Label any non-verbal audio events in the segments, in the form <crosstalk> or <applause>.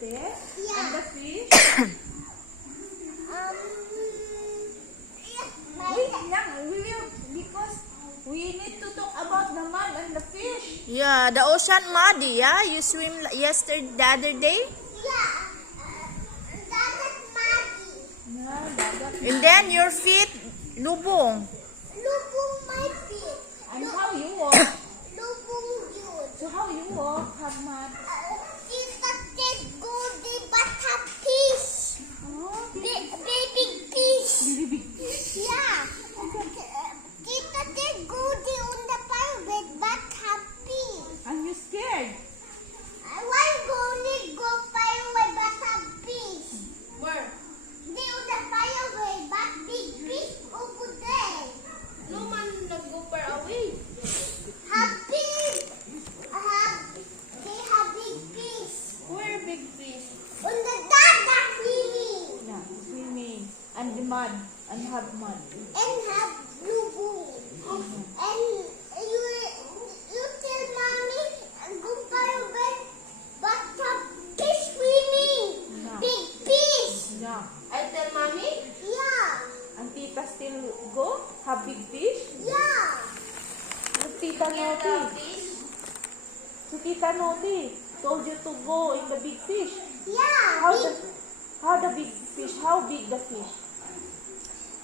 there? Yeah. And the <coughs> um, yeah, we, yeah, we, because we need to talk about the mud and the fish. Yeah, the ocean muddy, yeah? You swim yesterday, the other day? Yeah. Uh, muddy. Yeah, and then your feet, lubung. Lubung my feet. And L how you walk? <coughs> lubung, you. So how you walk, have Madi? have money. And have blue balls. Mm -hmm. and, and you, you tell mommy go by bed, but top fish swimming. Yeah. Big fish. Yeah. I tell mommy? Yeah. And Tita still go? Have big fish? Yeah. And Tita Noti? So Tita Noti so told you to go in the big fish? Yeah. How, big. The, how the big fish? How big the fish?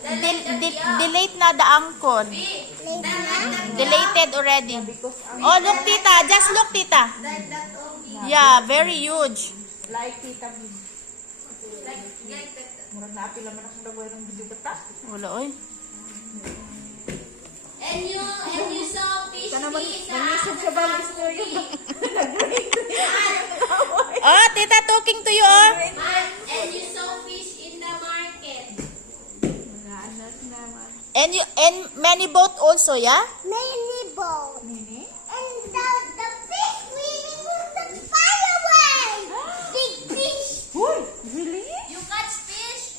delete na the angkon. Deleted B already. Oh, look tita. Like Just look tita. That, that, that, okay. Yeah, that very mean. huge. Like tita. Like, Murat na api lang manak sa dagway ng video pata. Wala oy. And you, and you saw fish tea sa... Nangisip siya ba ang story? Oh, tita talking to you. Oh, Many and many boat also, yeah? Many boat. mm really? And the, the fish swimming with the fire away. <gasps> Big fish. Oh, really? You catch fish?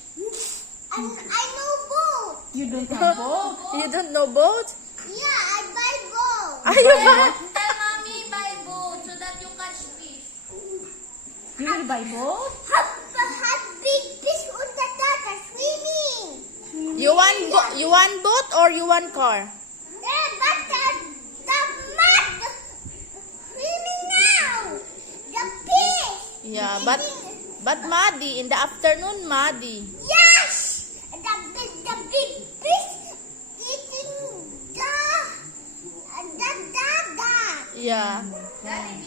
And I, I know boat. You don't, you don't have boat? boat? You don't know boat? Yeah, I buy boat. Are <laughs> <Yeah, laughs> you buy boat? Tell mommy buy boat so that you catch fish. <laughs> you will <laughs> buy boat? <laughs> You want bo you want boat or you want car? Yeah, but the, the mud swimming really now. The fish. Yeah, but is, but muddy in the afternoon muddy. Yes. The big the big fish eating the the the the. Yeah. Okay.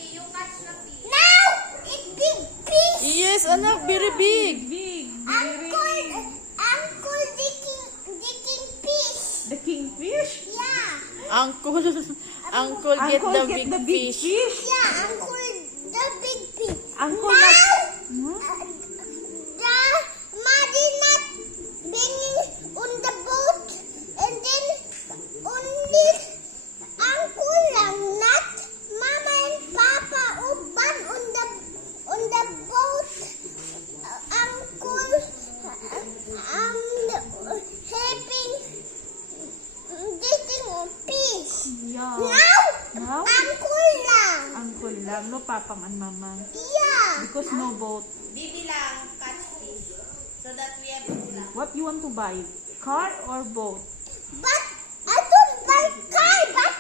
Now, it's big yes, anak, very big. Big, big, uncle, big. Uncle, uncle. <laughs> uncle, uncle, get, uncle the get, the big, the big fish. fish. Yeah, uncle the big fish. Uncle. bilang no papang and mama yeah. because no boat bibilang catch uh, fish so that we have bilang what you want to buy car or boat but i don't buy car but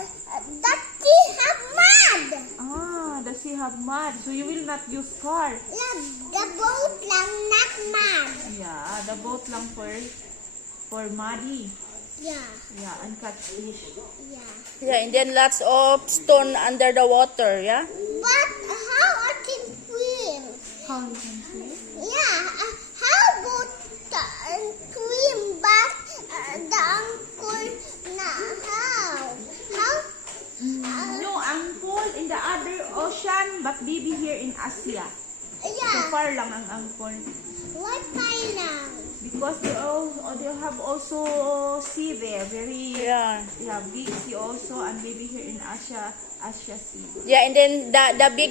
uh, that she have mud ah that she have mud so you will not use car yeah the boat lang not mud yeah the boat lang for for muddy Yeah. Yeah, and uncut fish. Yeah. Yeah, and then lots of stone under the water, yeah? But how I can swim? How you can swim? Yeah, uh, how about the swim uh, back uh, the uncle now? How? how uh, no, uncle in the other ocean, but baby here in Asia. Yeah. So far lang ang uncle. What kind now? because they all, they have also sea there very yeah yeah big sea also and maybe here in asia asia sea yeah and then the the big